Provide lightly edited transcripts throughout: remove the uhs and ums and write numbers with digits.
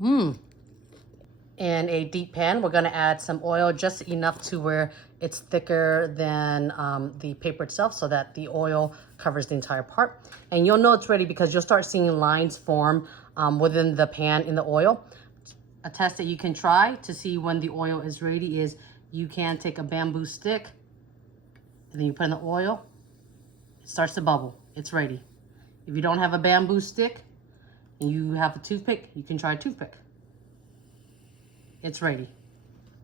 In a deep pan, we're gonna add some oil, just enough to where it's thicker than the paper itself, so that the oil covers the entire part. And you'll know it's ready because you'll start seeing lines form within the pan in the oil. A test that you can try to see when the oil is ready is you can take a bamboo stick and then you put in the oil. It starts to bubble. It's ready. If you don't have a bamboo stick and you have a toothpick, you can try a toothpick. It's ready.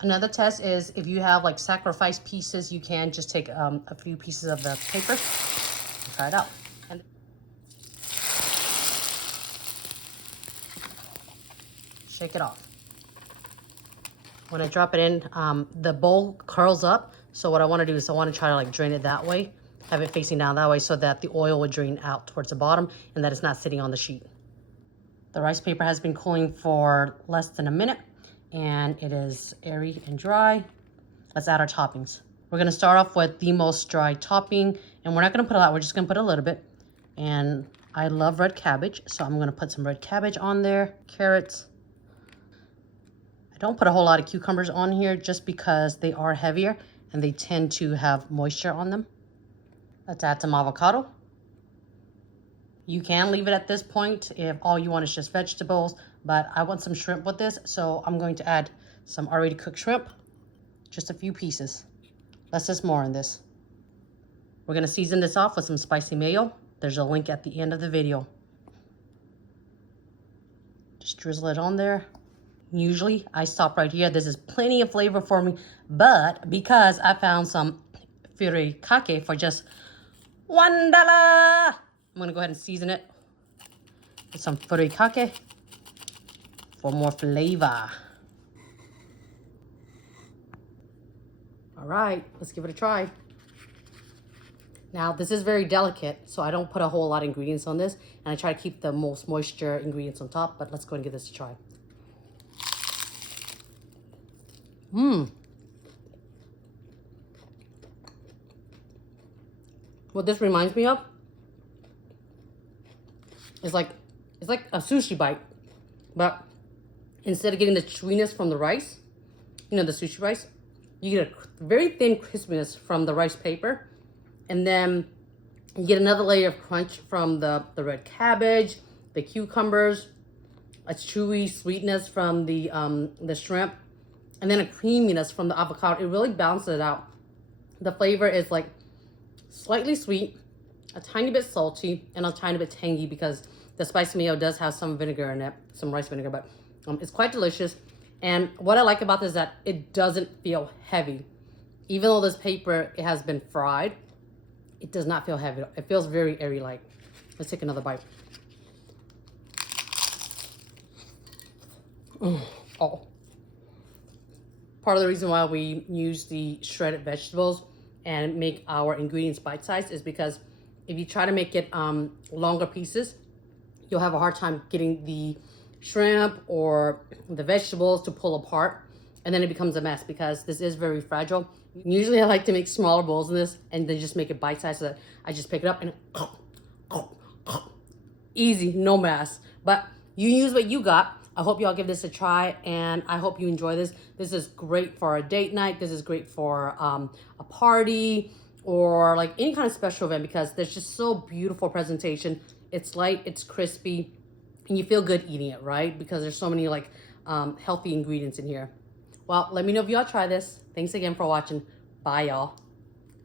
Another test is if you have like sacrifice pieces, you can just take a few pieces of the paper and try it out. And shake it off. When I drop it in, the bowl curls up. So what I want to do is I want to try to like drain it that way, have it facing down that way so that the oil would drain out towards the bottom and that it's not sitting on the sheet. The rice paper has been cooling for less than a minute and it is airy and dry. Let's add our toppings. We're gonna start off with the most dry topping, and we're not gonna put a lot, we're just gonna put a little bit. And I love red cabbage, so I'm gonna put some red cabbage on there, carrots. I don't put a whole lot of cucumbers on here just because they are heavier and they tend to have moisture on them. Let's add some avocado. You can leave it at this point if all you want is just vegetables, but I want some shrimp with this, so I'm going to add some already cooked shrimp, just a few pieces. Less is more in this. We're gonna season this off with some spicy mayo. There's a link at the end of the video. Just drizzle it on there. Usually I stop right here. This is plenty of flavor for me, but because I found some furikake for just $1, I'm gonna go ahead and season it with some furikake for more flavor. All right, let's give it a try. Now, this is very delicate, so I don't put a whole lot of ingredients on this, and I try to keep the most moisture ingredients on top, but let's go and give this a try. What this reminds me of is it's like a sushi bite, but instead of getting the chewiness from the rice, you know, the sushi rice, you get a very thin crispiness from the rice paper, and then you get another layer of crunch from the red cabbage, the cucumbers, a chewy sweetness from the shrimp, and then a creaminess from the avocado. It really balances it out. The flavor is like slightly sweet, a tiny bit salty, and a tiny bit tangy because the spicy mayo does have some vinegar in it, some rice vinegar, but it's quite delicious. And what I like about this is that it doesn't feel heavy. Even though this paper, it has been fried, it does not feel heavy. It feels very airy-like. Let's take another bite. Oh. Part of the reason why we use the shredded vegetables and make our ingredients bite-sized is because if you try to make it longer pieces, you'll have a hard time getting the shrimp or the vegetables to pull apart, and then it becomes a mess because this is very fragile. Usually I like to make smaller bowls of this and then just make it bite-sized so that I just pick it up and easy, no mess. But you use what you got. I hope y'all give this a try, and I hope you enjoy this. This is great for a date night. This is great for a party or like any kind of special event because there's just so beautiful presentation. It's light, it's crispy, and you feel good eating it, right? Because there's so many like healthy ingredients in here. Well, let me know if y'all try this. Thanks again for watching. Bye, y'all.